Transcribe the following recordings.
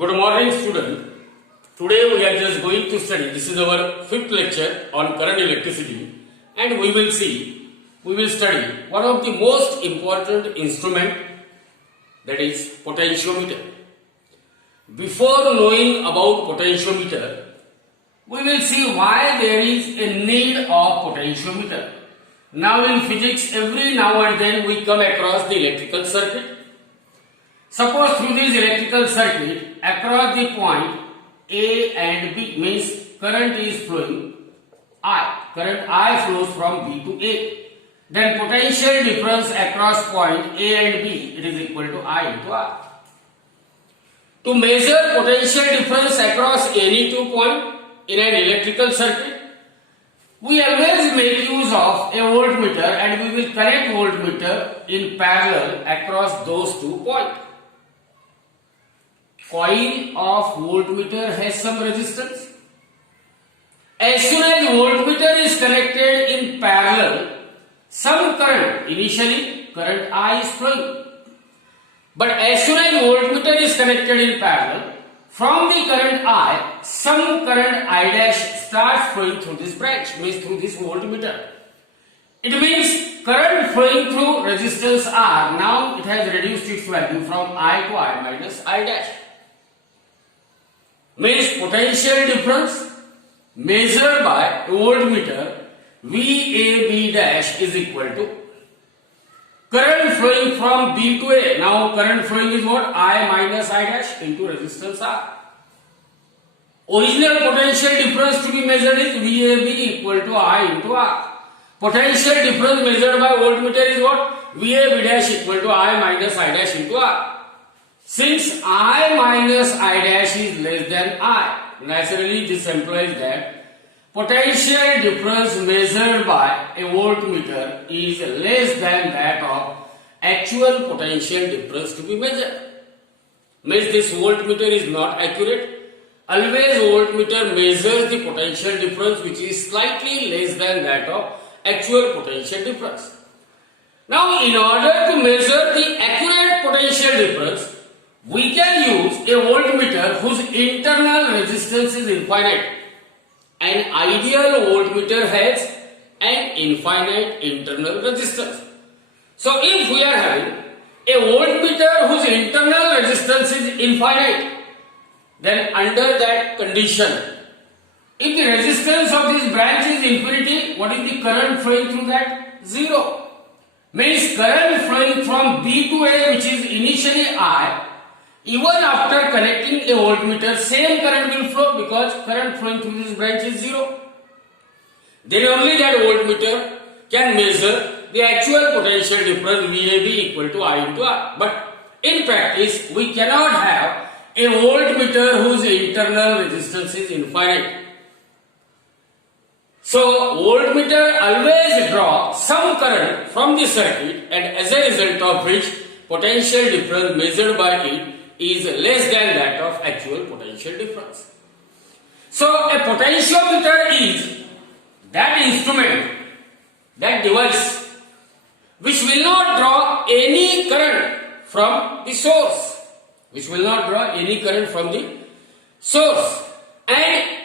Good morning, student. Today we are just going to study. This is our fifth lecture on current electricity, and we will study one of the most important instrument, that is potentiometer. Before knowing about potentiometer, we will see why there is a need of potentiometer. Now in physics, every now and then we come across the electrical circuit. Suppose through this electrical circuit, across the point A and B, means current is flowing I. Current I flows from B to A. Then potential difference across point A and B, it is equal to I into R. To measure potential difference across any two points in an electrical circuit, we always make use of a voltmeter, and we will connect voltmeter in parallel across those 2 points. Coil of voltmeter has some resistance. As soon as voltmeter is connected in parallel, some current, initially current I is flowing. But as soon as voltmeter is connected in parallel, from the current I, some current I dash starts flowing through this branch, means through this voltmeter. It means current flowing through resistance R, now it has reduced its value from I to I minus I dash. Means potential difference measured by voltmeter VAB dash is equal to current flowing from B to A. Now current flowing is what? I minus I dash into resistance R. Original potential difference to be measured is VAB equal to I into R. Potential difference measured by voltmeter is what? VAB dash equal to I minus I dash into R. Since I minus I dash is less than I, naturally this implies that potential difference measured by a voltmeter is less than that of actual potential difference to be measured. Means this voltmeter is not accurate. Always voltmeter measures the potential difference which is slightly less than that of actual potential difference. Now in order to measure the accurate potential difference, we can use a voltmeter whose internal resistance is infinite. An ideal voltmeter has an infinite internal resistance. So if we are having a voltmeter whose internal resistance is infinite, then under that condition, if the resistance of this branch is infinity, what is the current flowing through that? Zero. Means current flowing from B to A, which is initially I, even after connecting a voltmeter, same current will flow because current flowing through this branch is zero. Then only that voltmeter can measure the actual potential difference VAB equal to I into R. But in practice, we cannot have a voltmeter whose internal resistance is infinite. So voltmeter always draws some current from the circuit, and as a result of which potential difference measured by it is less than that of actual potential difference. So a potentiometer is that instrument, that device which will not draw any current from the source, and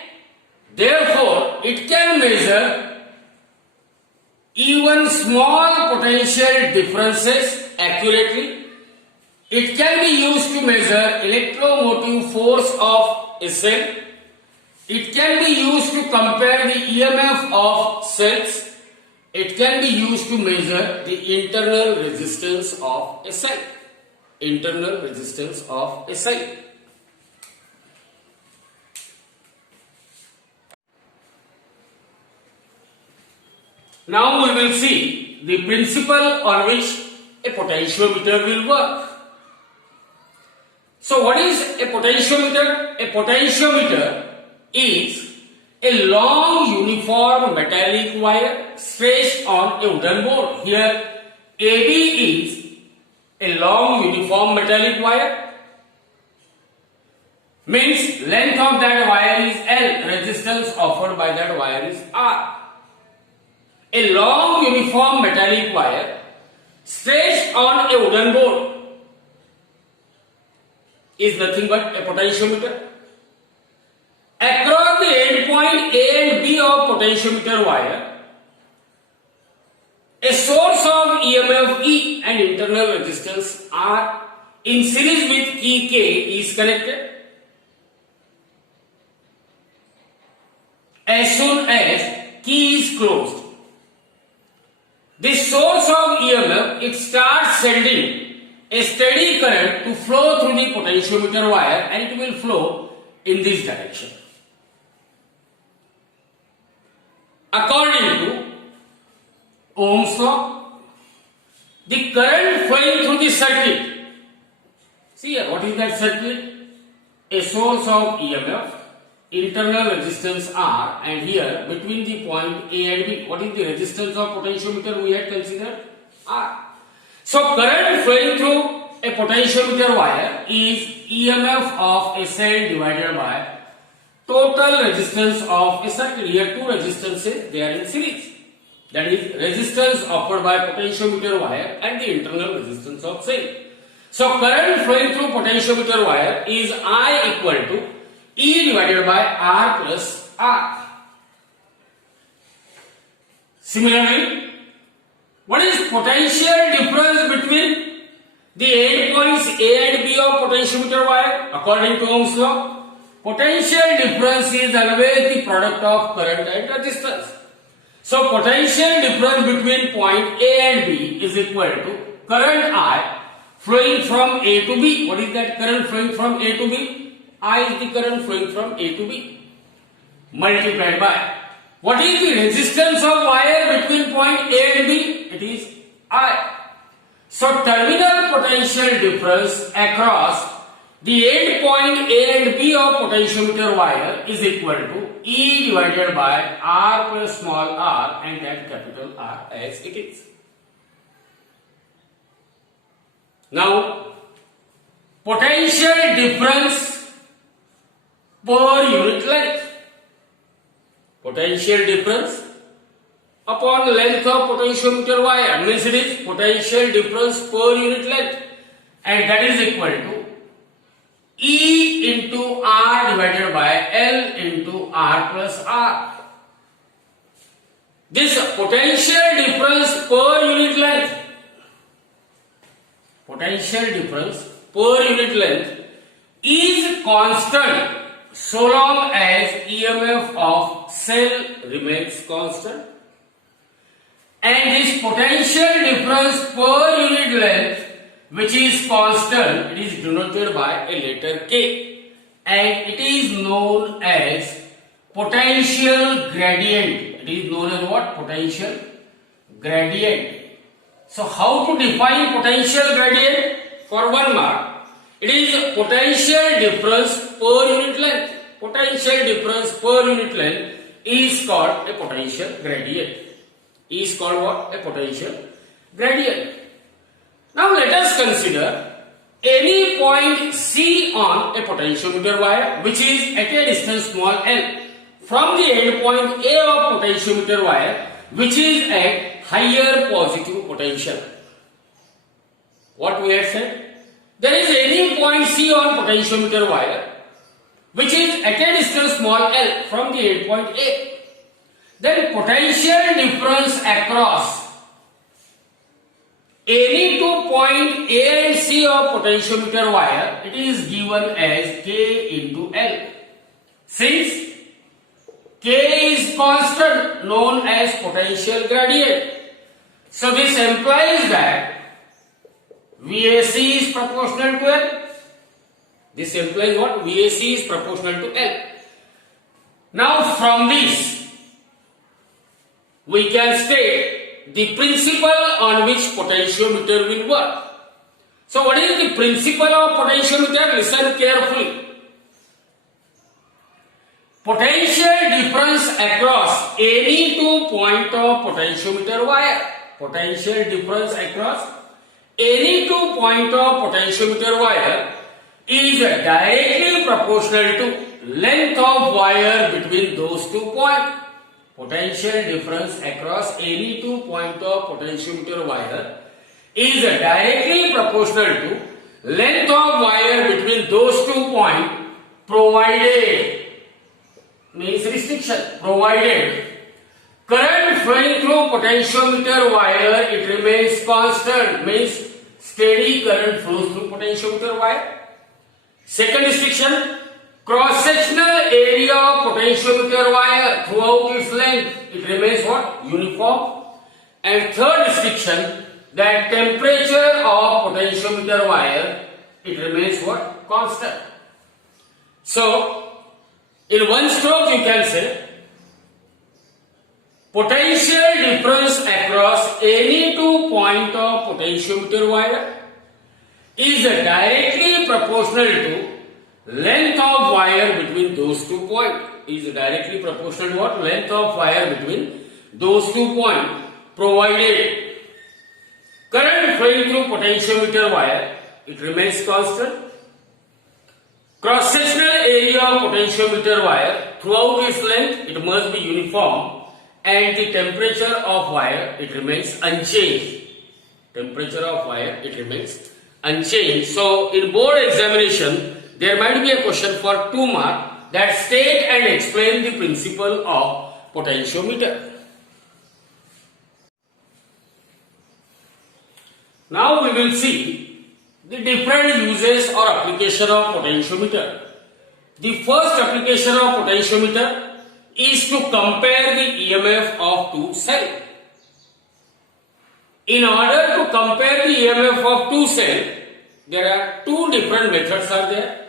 therefore it can measure even small potential differences accurately. It can be used to measure electromotive force of a cell. It can be used to compare the EMF of cells. It can be used to measure the internal resistance of a cell. Now we will see the principle on which a potentiometer will work. So what is a potentiometer? A potentiometer is a long uniform metallic wire stretched on a wooden board. Here AB is a long uniform metallic wire, means length of that wire is L, resistance offered by that wire is R. A long uniform metallic wire stretched on a wooden board. is nothing but a potentiometer. Across the endpoint A and B of potentiometer wire, a source of EMF E and internal resistance R in series with key K is connected. As soon as key is closed, this source of EMF, it starts sending a steady current to flow through the potentiometer wire, and it will flow in this direction. According to Ohm's law, the current flowing through the circuit, see here, what is that circuit? A source of EMF, internal resistance R, and here between the point A and B, what is the resistance of potentiometer we had considered? R. So current flowing through a potentiometer wire is EMF of a cell divided by total resistance of a circuit. Here two resistances, they are in series. That is resistance offered by potentiometer wire and the internal resistance of cell. So current flowing through potentiometer wire is I equal to E divided by R plus R. Similarly, what is potential difference between the endpoints A and B of potentiometer wire? According to Ohm's law, potential difference is always the product of current and resistance. So potential difference between point A and B is equal to current I flowing from A to B. What is that current flowing from A to B? I is the current flowing from A to B, multiplied by what is the resistance of wire between point A and B? It is I. So terminal potential difference across the end point A and B of potentiometer wire is equal to E divided by R plus small r, and that capital R as it is. Now, potential difference per unit length. Potential difference upon length of potentiometer wire means it is potential difference per unit length, and that is equal to E into R divided by L into R plus R. This potential difference per unit length, potential difference per unit length is constant so long as EMF of cell remains constant, and this potential difference per unit length, which is constant, it is denoted by a letter K, and it is known as potential gradient. It is known as what? Potential gradient. So how to define potential gradient? For 1 mark, it is potential difference per unit length. Potential difference per unit length is called a potential gradient. Is called what? A potential gradient. Now let us consider any point C on a potentiometer wire which is at a distance small l from the end point A of potentiometer wire which is at higher positive potential. What we have said? There is any point C on potentiometer wire which is at a distance small l from the end point A. Then potential difference across any two point A and C of potentiometer wire, it is given as K into L. Since K is constant, known as potential gradient. So this implies that VAC is proportional to L. This implies what? VAC is proportional to L. Now from this, we can state the principle on which potentiometer will work. So what is the principle of potentiometer? Listen carefully. Potential difference across any two point of potentiometer wire. Potential difference across any two point of potentiometer wire is directly proportional to length of wire between those 2 points. Potential difference across any two point of potentiometer wire is directly proportional to length of wire between those 2 points provided, means restriction, provided current flowing through potentiometer wire, it remains constant, means steady current flows through potentiometer wire. Second restriction, cross-sectional area of potentiometer wire throughout its length, it remains what? Uniform. And third restriction, that temperature of potentiometer wire, it remains what? Constant. So, in one stroke you can say, potential difference across any 2 points of potentiometer wire is directly proportional to length of wire between those 2 points. Is directly proportional to what? Length of wire between those 2 points, provided current flowing through potentiometer wire, it remains constant. Cross-sectional area of potentiometer wire throughout its length, it must be uniform, and the temperature of wire, it remains unchanged. Temperature of wire, it remains unchanged. So, in board examination, there might be a question for 2 marks that state and explain the principle of potentiometer. Now we will see the different uses or application of potentiometer. The first application of potentiometer is to compare the EMF of 2 cells. In order to compare the EMF of 2 cells, there are 2 different methods are there.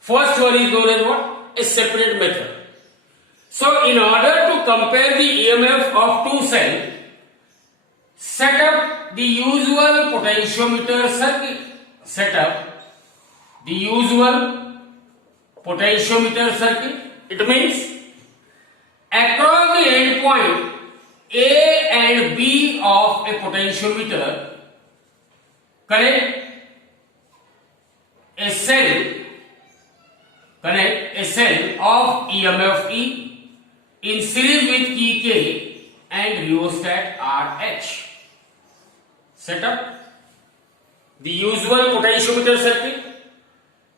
First one is known as what? A separate method. So in order to compare the EMF of 2 cells, set up the usual potentiometer circuit. Set up the usual potentiometer circuit. It means across the endpoint A and B of a potentiometer, connect a cell of EMF E in series with key K and rheostat RH. Set up the usual potentiometer circuit,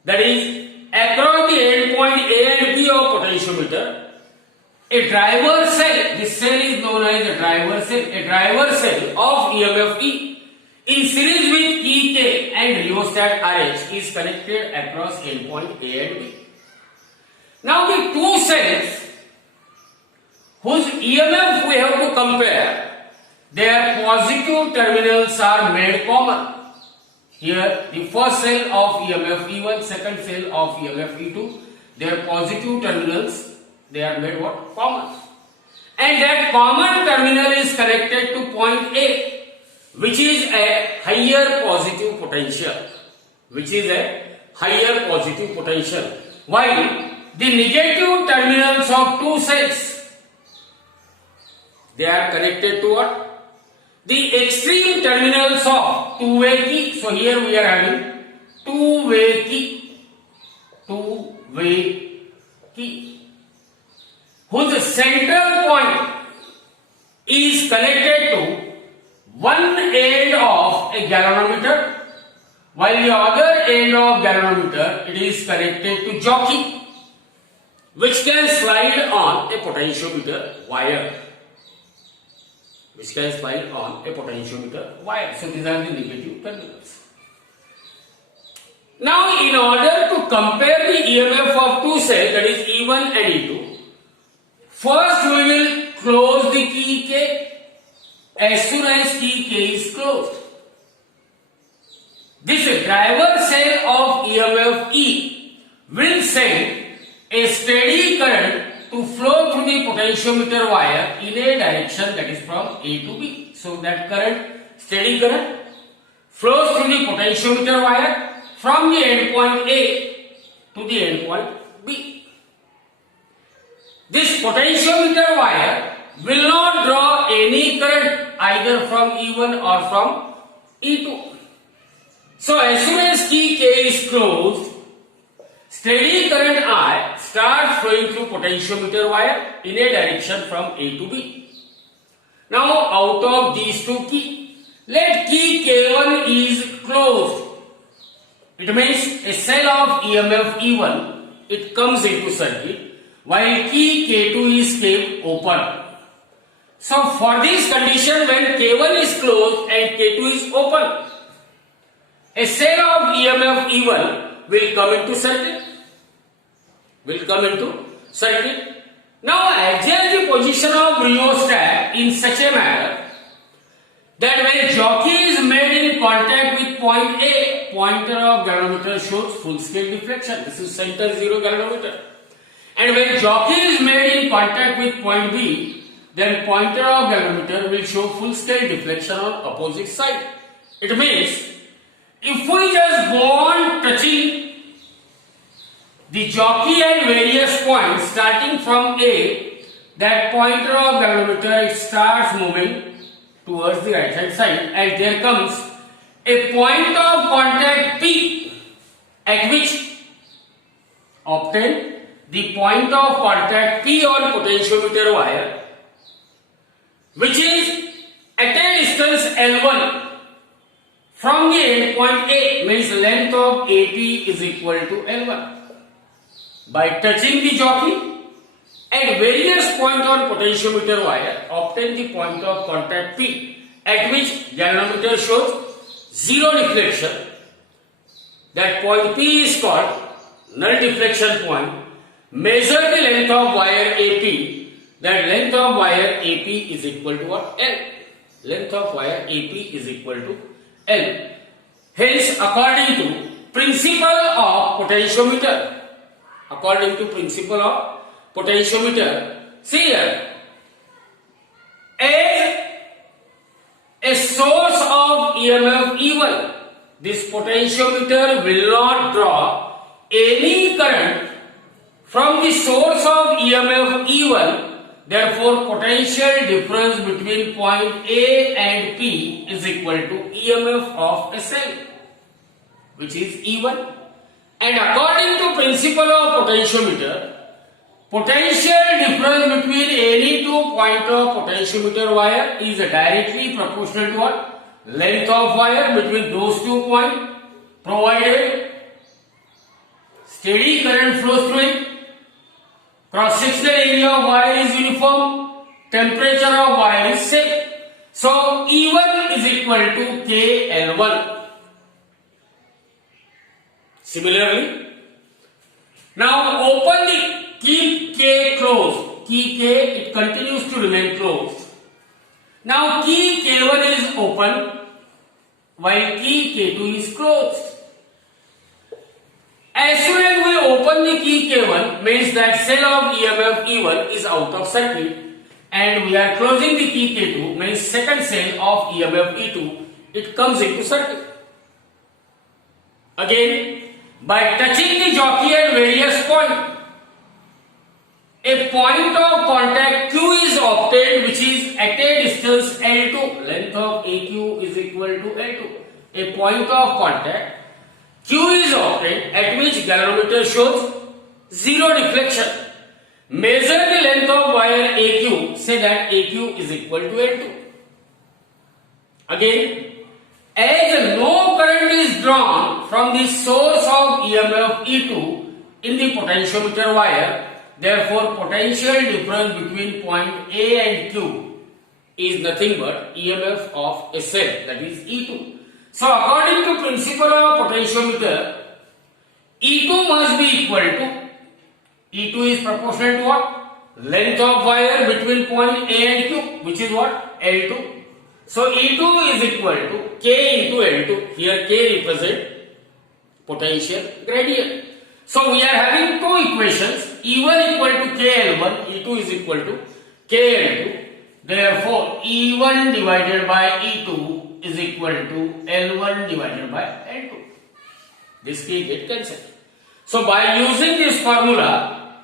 that is across the endpoint A and B of potentiometer, a driver cell, this cell is known as a driver cell of EMF E in series with key K and rheostat RH is connected across endpoint A and B. Now the 2 cells whose EMF we have to compare, their positive terminals are made common. Here the first cell of EMF E1, second cell of EMF E2, their positive terminals, they are made what? Common. And that common terminal is connected to point A, which is a higher positive potential. While the negative terminals of 2 cells, they are connected to what? The extreme terminals of two-way key. So here we are having two-way key, whose central point is connected to one end of a galvanometer, while the other end of galvanometer, it is connected to jockey, which can slide on a potentiometer wire. So these are the negative terminals. Now in order to compare the EMF of 2 cells, that is E1 and E2, first we will close the key K. As soon as key K is closed, this driver cell of EMF E will send a steady current to flow through the potentiometer wire in a direction that is from A to B. So that current, steady current, flows through the potentiometer wire from the endpoint A to the endpoint B. This potentiometer wire will not draw any current either from E1 or from E2. So as soon as key K is closed, steady current I starts flowing through potentiometer wire in a direction from A to B. Now out of these 2 keys, let key K1 is closed. It It means a cell of EMF E1, it comes into circuit while key K2 is kept open. So for this condition, when K1 is closed and K2 is open, a cell of EMF E1 will come into circuit. Now adjust the position of rheostat in such a manner that when jockey is made in contact with point A, pointer of galvanometer shows full scale deflection. This is center zero galvanometer. And when jockey is made in contact with point B, then pointer of galvanometer will show full scale deflection on opposite side. It means if we just go on touching the jockey at various points starting from A, that pointer of galvanometer, it starts moving towards the right hand side, and there comes a point of contact P at which obtain the point of contact P on potentiometer wire, which is at a distance L1 from the end point A, means length of AP is equal to L1. By touching the jockey at various points on potentiometer wire, obtain the point of contact P at which galvanometer shows zero deflection. That point P is called null deflection point. Measure the length of wire AP. That length of wire AP is equal to what? L. Length of wire AP is equal to L. Hence, according to principle of potentiometer, see here, as a source of EMF E1, this potentiometer will not draw any current from the source of EMF E1. Therefore, potential difference between point A and P is equal to EMF of a cell, which is E1. And according to principle of potentiometer, potential difference between any two point of potentiometer wire is directly proportional to what? Length of wire between those 2 points, provided steady current flows through it, cross-sectional area of wire is uniform, temperature of wire is same. So E1 is equal to KL1. Similarly, now open the keep K closed. Key K, it continues to remain closed. Now key K1 is open while key K2 is closed. As soon as we open the key K1, means that cell of EMF E1 is out of circuit, and we are closing the key K2, means second cell of EMF E2, it comes into circuit. Again, by touching the jockey at various points, a point of contact Q is obtained, which is at a distance L2. Length of AQ is equal to L2. A point of contact Q is obtained at which galvanometer shows zero deflection. Measure the length of wire AQ. Say that AQ is equal to L2. Again, as no current is drawn from the source of EMF E2 in the potentiometer wire, therefore potential difference between point A and Q is nothing but EMF of a cell, that is E2. So according to principle of potentiometer, E2 must be equal to, E2 is proportional to what? Length of wire between point A and Q, which is what? L2. So E2 is equal to K into L2. Here K represents potential gradient. So we are having two equations, E1 equal to KL1, E2 is equal to KL2. Therefore, E1 divided by E2 is equal to L1 divided by L2. This K get cancelled. So by using this formula,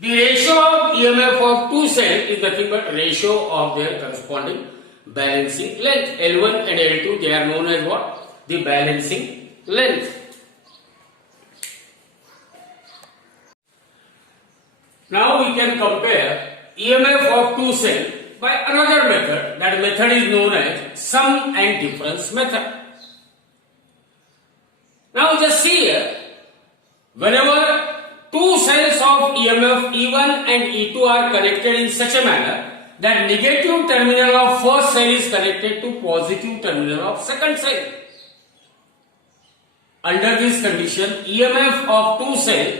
the ratio of EMF of two cells is nothing but ratio of their corresponding balancing length. L1 and L2, they are known as what? The balancing length. Now we can compare EMF of two cells by another method. That method is known as sum and difference method. Now just see here, whenever two cells of EMF E1 and E2 are connected in such a manner that negative terminal of first cell is connected to positive terminal of second cell. Under this condition, EMF of two cells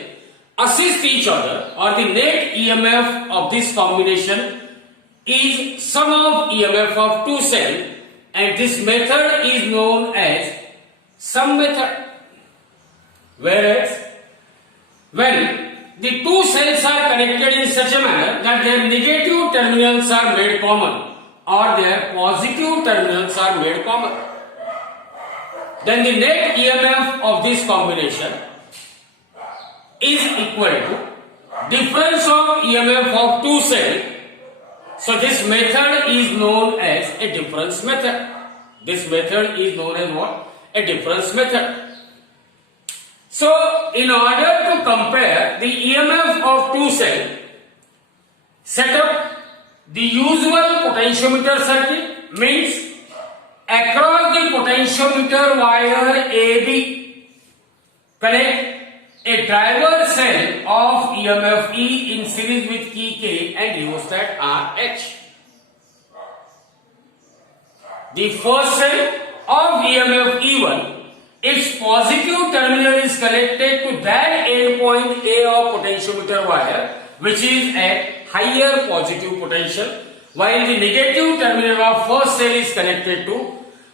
assist each other, or the net EMF of this combination is sum of EMF of two cells, and this method is known as sum method. Whereas when the two cells are connected in such a manner that their negative terminals are made common or their positive terminals are made common, then the net EMF of this combination is equal to difference of EMF of two cells. So this method is known as a difference method. This method is known as what? A difference method. So in order to compare the EMF of two cells, set up the usual potentiometer circuit, means across the potentiometer wire AB, connect a driver cell of EMF E in series with key K and rheostat RH. The first cell of EMF E1, its positive terminal is connected to that end point A of potentiometer wire, which is at higher positive potential, while the negative terminal of first cell is connected to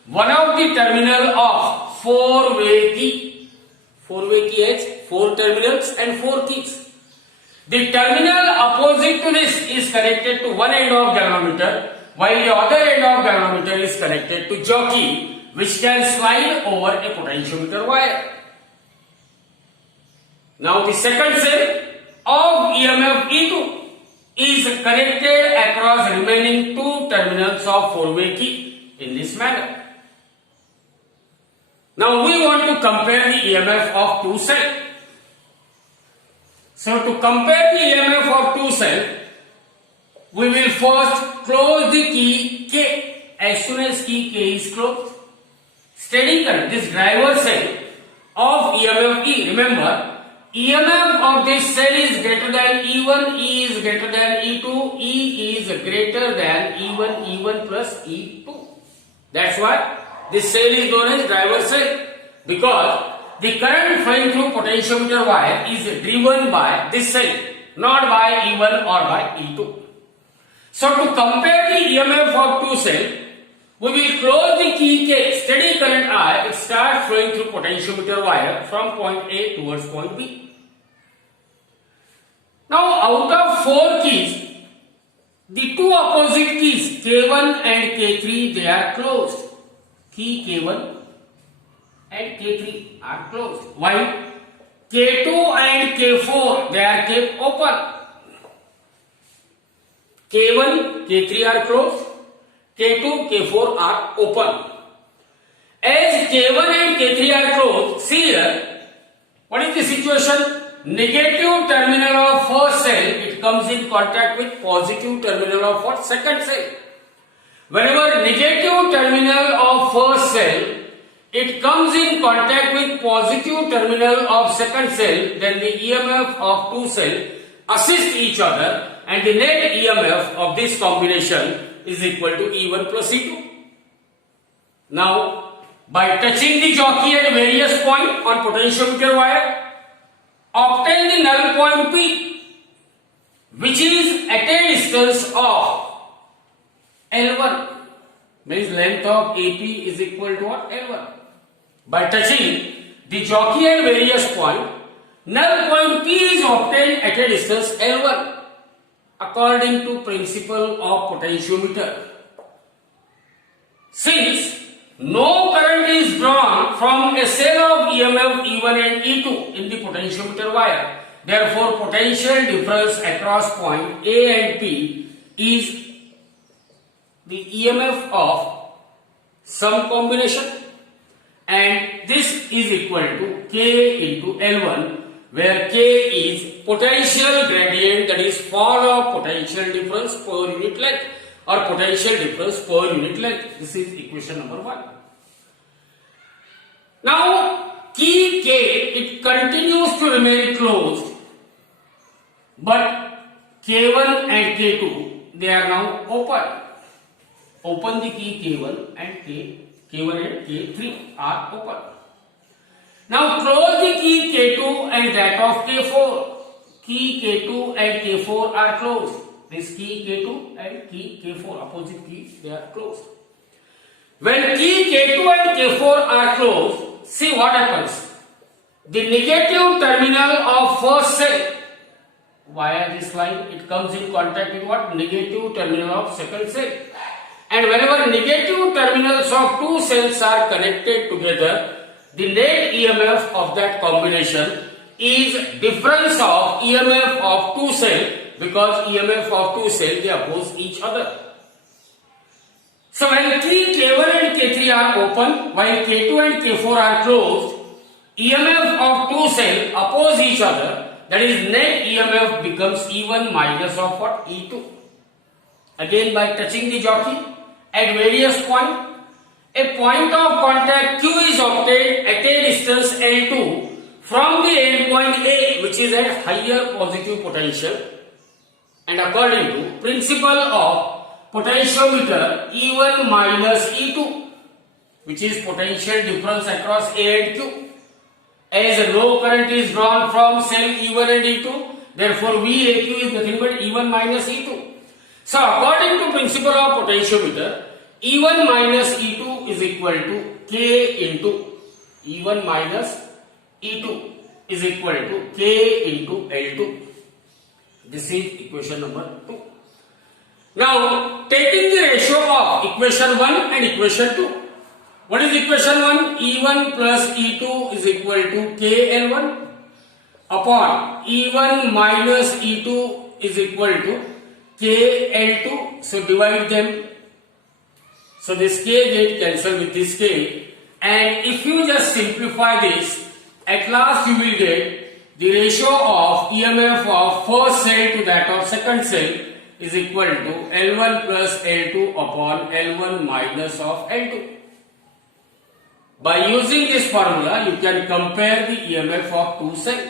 one of the terminal of four-way key. Four-way key has four terminals and four keys. The terminal opposite to this is connected to one end of galvanometer, while the other end of galvanometer is connected to jockey, which can slide over a potentiometer wire. Now the second cell of EMF E2 is connected across remaining two terminals of four-way key in this manner. Now we want to compare the EMF of two cells. So to compare the EMF of two cells, we will first close the key K. As soon as key K is closed, steady current, this driver cell of EMF E, remember, EMF of this cell is greater than E1, E is greater than E2, E is greater than E1, E1 plus E2. That's why this cell is known as driver cell, because the current flowing through potentiometer wire is driven by this cell, not by E1 or by E2. So to compare the EMF of two cells, we will close the key K, steady current I, it starts flowing through potentiometer wire from point A towards point B. Now out of four keys, the two opposite keys K1 and K3, they are closed. Key K1 and K3 are closed, while K2 and K4, they are kept open. K1, K3 are closed, K2, K4 are open. As K1 and K3 are closed, see here, what is the situation? Negative terminal of first cell, it comes in contact with positive terminal of what? Second cell. Whenever negative terminal of first cell, it comes in contact with positive terminal of second cell, then the EMF of two cells assist each other, and the net EMF of this combination is equal to E1 plus E2. Now, by touching the jockey at various points on potentiometer wire, obtain the null point P, which is at a distance of L1, means length of AP is equal to what? L1. By touching the jockey at various points, null point P is obtained at a distance L1 according to principle of potentiometer. Since no current is drawn from a cell of EMF E1 and E2 in the potentiometer wire, therefore potential difference across point A and P is the EMF of some combination, and this is equal to K into L1, where K is potential gradient, that is fall of potential difference per unit length or potential difference per unit length. This is equation number 1. Now key K, it continues to remain closed, but K1 and K2, they are now open. Open the key K1 and K1 and K3 are open. Now close the key K2 and that of K4. Key K2 and K4 are closed. This key K2 and key K4, opposite keys, they are closed. When key K2 and K4 are closed, see what happens. The negative terminal of first cell via this line, it comes in contact with what? Negative terminal of second cell. And whenever negative terminals of two cells are connected together, the net EMF of that combination is difference of EMF of two cells, because EMF of two cells, they oppose each other. So when key K1 and K3 are open, while K2 and K4 are closed, EMF of two cells oppose each other, that is net EMF becomes E1 minus of what? E2. Again by touching the jockey at various points, a point of contact Q is obtained at a distance L2 from the endpoint A, which is at higher positive potential, and according to principle of potentiometer, E1 minus E2, which is potential difference across A and Q. As no current is drawn from cell E1 and E2, therefore VAQ is nothing but E1 minus E2. So according to principle of potentiometer, E1 minus E2 is equal to K into E1 minus E2 is equal to K into L2. This is equation number 2. Now taking the ratio of equation 1 and equation 2. What is equation 1? E1 plus E2 is equal to KL1 upon E1 minus E2 is equal to KL2. So divide them. So this K get cancelled with this K, and if you just simplify this, at last you will get the ratio of EMF of first cell to that of second cell is equal to L1 plus L2 upon L1 minus of L2. By using this formula, you can compare the EMF of two cells.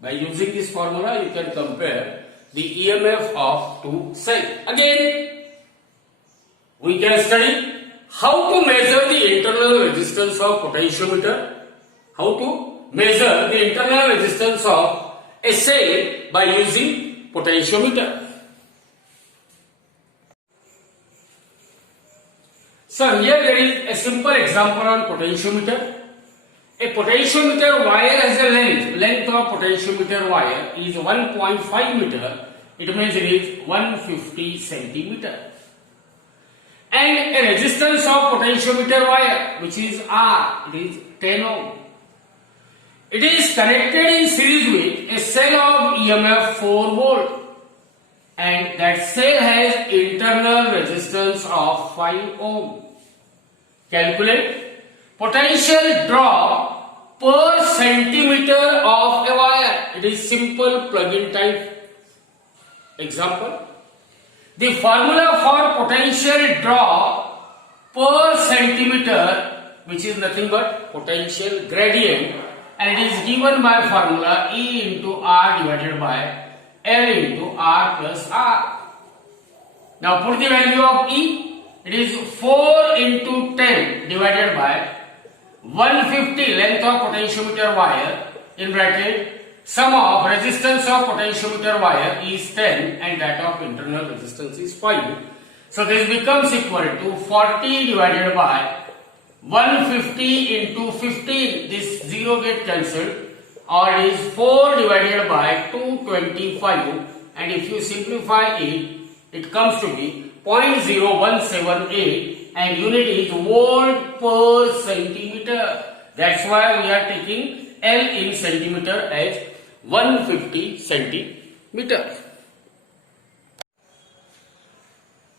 By using this formula, you can compare the EMF of two cells. Again, we can study how to measure the internal resistance of potentiometer. How to measure the internal resistance of a cell by using potentiometer. So here there is a simple example on potentiometer. A potentiometer wire has a length of potentiometer wire is 1.5 meter. It means it is 150 centimeter. And a resistance of potentiometer wire, which is R, it is 10 ohm. It is connected in series with a cell of EMF 4 volt, and that cell has internal resistance of 5 ohm. Calculate potential drop per centimeter of a wire. It is simple plug-in type example. The formula for potential drop per centimeter, which is nothing but potential gradient, and it is given by formula E into R divided by L into R plus R. Now put the value of E. It is 4 into 10 divided by 150 length of potentiometer wire in bracket. Sum of resistance of potentiometer wire is 10 and that of internal resistance is 5. So this becomes equal to 40 divided by 150 into 15. This 0 get cancelled, or it is 4 divided by 225, and if you simplify it, it comes to be 0.0178 and unit is volt per centimeter. That's why we are taking L in centimeter as 150 centimeter.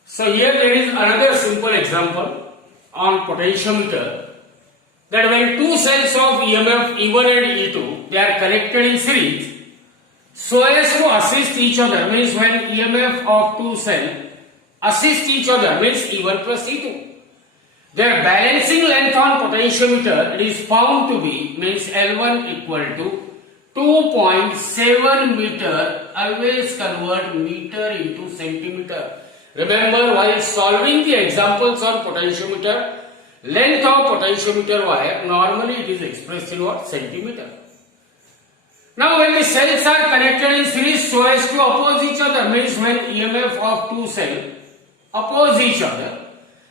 So here there is another simple example on potentiometer, that when two cells of EMF E1 and E2, they are connected in series so as to assist each other, means when EMF of two cells assist each other, means E1 plus E2, their balancing length on potentiometer, it is found to be, means L1 equal to 2.7 meter. Always convert meter into centimeter. Remember, while solving the examples on potentiometer, length of potentiometer wire, normally it is expressed in what? Centimeter. Now when the cells are connected in series so as to oppose each other, means when EMF of two cells oppose each other,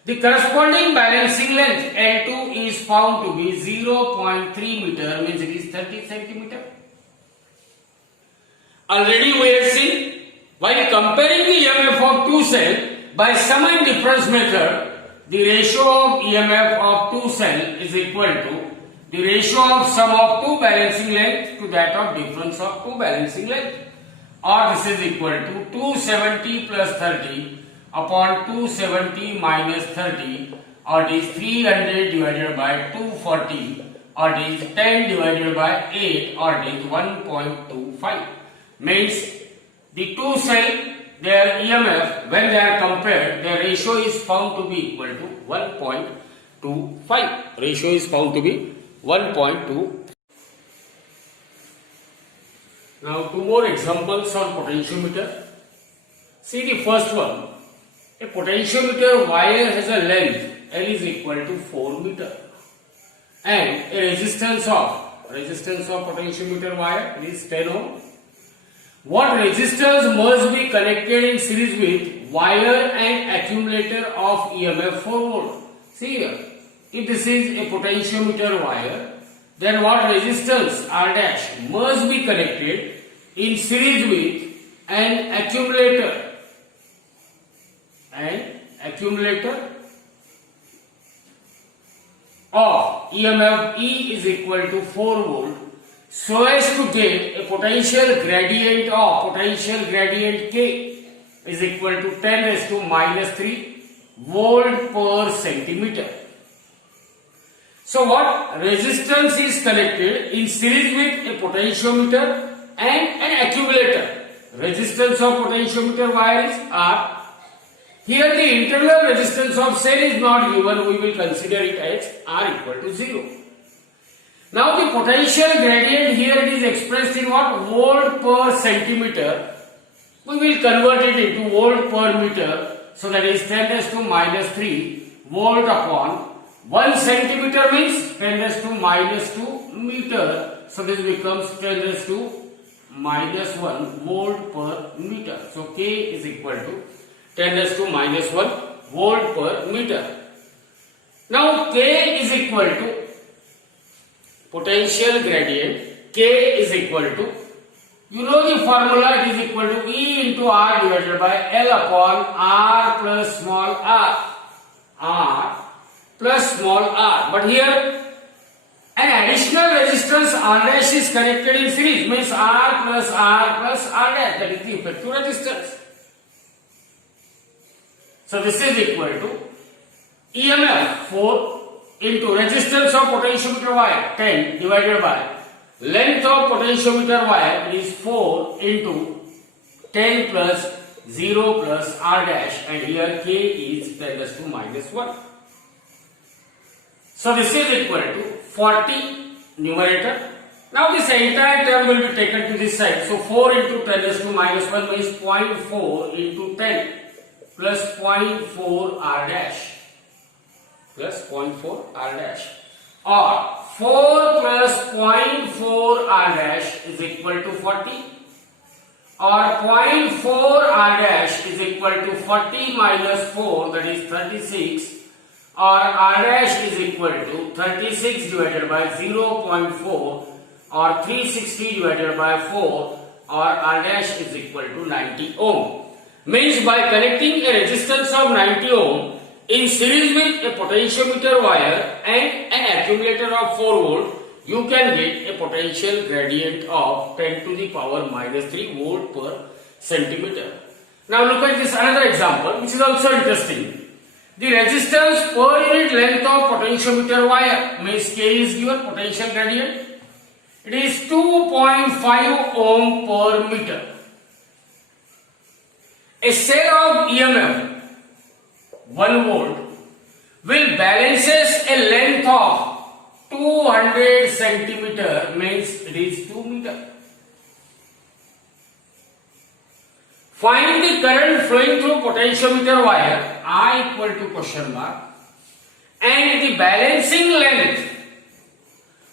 the corresponding balancing length L2 is found to be 0.3 meter, means it is 30 centimeter. Already we have seen, while comparing the EMF of two cells by sum and difference method, the ratio of EMF of two cells is equal to the ratio of sum of two balancing length to that of difference of two balancing length, or this is equal to 270 plus 30 upon 270 minus 30, or it is 300 divided by 240, or it is 10 divided by 8, or it is 1.25. Means the two cell, their EMF, when they are compared, their ratio is found to be equal to 1.25. Ratio is found to be 1.2. Now two more examples on potentiometer. See the first one. A potentiometer wire has a length L is equal to 4 meter and a resistance of potentiometer wire is 10 ohm. What resistors must be connected in series with wire and accumulator of EMF 4 volt? See here, if this is a potentiometer wire, then what resistance R dash must be connected in series with an accumulator of EMF E is equal to 4 volt, so as to get a potential gradient K is equal to 10 raised to minus 3 volt per centimeter. So what resistance is connected in series with a potentiometer and an accumulator? Resistance of potentiometer wire is R. Here the internal resistance of cell is not given, we will consider it as R equal to 0. Now the potential gradient here it is expressed in what? Volt per centimeter. We will convert it into volt per meter, so that is 10 raised to minus 3 volt upon 1 centimeter means 10 raised to minus 2 meter. So this becomes 10 raised to minus 1 volt per meter. So K is equal to 10 raised to minus 1 volt per meter. Now K is equal to potential gradient. K is equal to, you know the formula, it is equal to E into R divided by L upon R plus small r. R plus small r. But here an additional resistance R dash is connected in series, means R plus R plus R dash, that is the effective resistance. So this is equal to EMF 4 into resistance of potentiometer wire 10 divided by length of potentiometer wire is 4 into 10 plus 0 plus R dash, and here K is 10 raised to minus 1. So this is equal to 40 numerator. Now this entire term will be taken to this side. So 4 into 10 raised to minus 1 means 0.4 into 10 plus 0.4 R dash plus 0.4 R dash, or 4 plus 0.4 R dash is equal to 40, or 0.4 R dash is equal to 40 minus 4, that is 36, or R dash is equal to 36 divided by 0.4, or 360 divided by 4, or R dash is equal to 90 ohm. Means by connecting a resistance of 90 ohm in series with a potentiometer wire and an accumulator of 4 volt, you can get a potential gradient of 10 to the power minus 3 volt per centimeter. Now look at this another example which is also interesting. The resistance per unit length of potentiometer wire, means K is given, potential gradient, it is 2.5 ohm per meter. A cell of EMF 1 volt will balances a length of 200 centimeter, means it is 2 meter. Find the current flowing through potentiometer wire I equal to question mark and the balancing length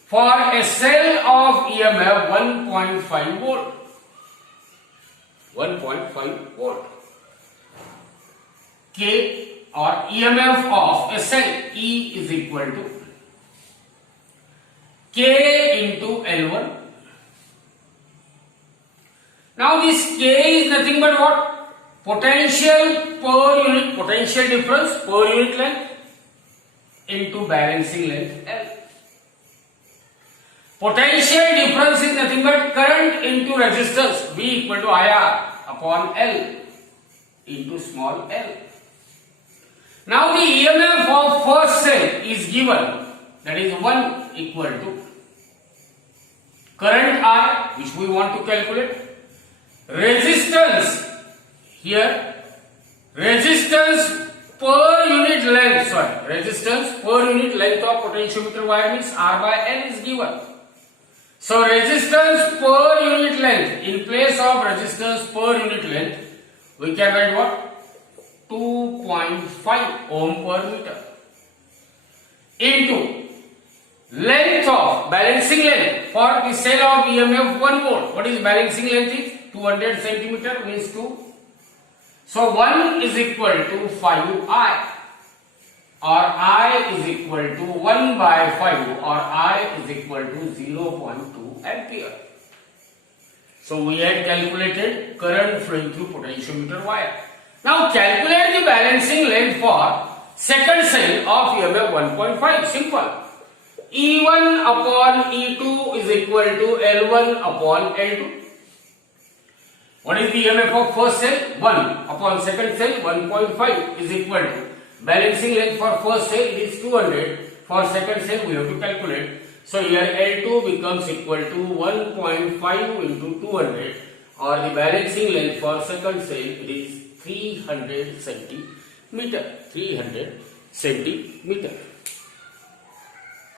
for a cell of EMF 1.5 volt. 1.5 volt. K or EMF of a cell E is equal to K into L1. Now this K is nothing but what? Potential per unit, potential difference per unit length into balancing length L. Potential difference is nothing but current into resistance V equal to IR upon L into small l. Now the EMF of first cell is given, that is 1 equal to current I, which we want to calculate, resistance here, resistance per unit length, resistance per unit length of potentiometer wire means R by L is given. So resistance per unit length, in place of resistance per unit length, we can write what? 2.5 ohm per meter into length of balancing length for the cell of EMF 1 volt. What is balancing length is 200 centimeter means 2. So 1 is equal to 5I or I is equal to 1 by 5 or I is equal to 0.2 ampere. So we had calculated current flowing through potentiometer wire. Now calculate the balancing length for second cell of EMF 1.5. Simple. E1 upon E2 is equal to L1 upon L2. What is the EMF of first cell? 1 upon second cell 1.5 is equal to balancing length for first cell is 200. For second cell we have to calculate. So here L2 becomes equal to 1.5 into 200 or the balancing length for second cell is 300 centimeter. 300 centimeter.